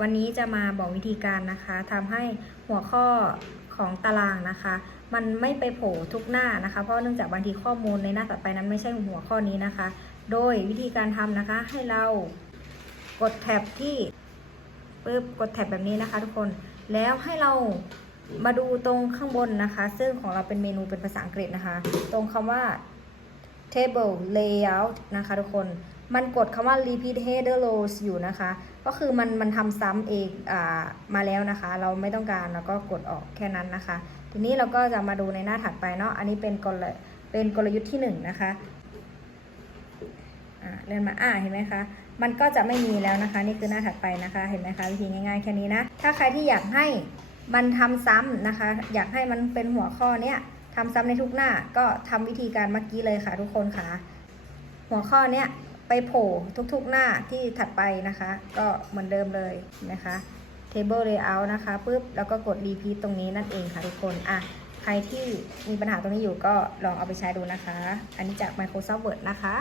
วันนี้จะมาบอกวิธีการนะคะทำให้หัวข้อของตารางนะคะ มันไม่ไปโผล่ทุกหน้านะคะ เพราะเนื่องจากบางทีข้อมูลในหน้าต่อไปนั้นไม่ใช่หัวข้อนี้นะคะ โดยวิธีการทำนะคะให้เรากดแท็บที่ปึ๊บกดแท็บแบบนี้นะคะ ทุกคนแล้วให้เรามาดูตรงข้างบนนะคะ ซึ่งของเราเป็นเมนูเป็นภาษาอังกฤษนะคะ ตรงคำว่า table layout นะคะทุกคน มันกดคำว่า repeat header rows อยู่นะคะ ก็คือมันมันทำซ้ำเองอามาแล้วนะคะ เราไม่ต้องการเราก็กดออกแค่นั้นนะคะ ทีนี้เราก็จะมาดูในหน้าถัดไปเนาะ อันนี้เป็นกลเป็นกลยุทธ์ที่หนึ่งนะคะเลื่อนมาอ่าเห็นไหมคะ มันก็จะไม่มีแล้วนะคะ นี่คือหน้าถัดไปนะคะ เห็นไหมคะวิธีง่ายๆแค่นี้นะ ถ้าใครที่อยากให้มันทำซ้ำนะคะ อยากให้มันเป็นหัวข้อเนี้ย ทำซ้ำในทุกหน้าก็ทำวิธีการเมื่อกี้เลยค่ะทุกคนค่ะ หัวข้อเนี้ยไปโผล่ทุกๆหน้าที่ถัดไปนะคะ ก็เหมือนเดิมเลยนะคะ table layout นะคะปุ๊บแล้วก็กด repeat ตรงนี้นั่นเองค่ะทุกคนอะใครที่มีปัญหาตรงนี้อยู่ก็ลองเอาไปใช้ดูนะคะ อันนี้จาก Microsoft Word นะคะ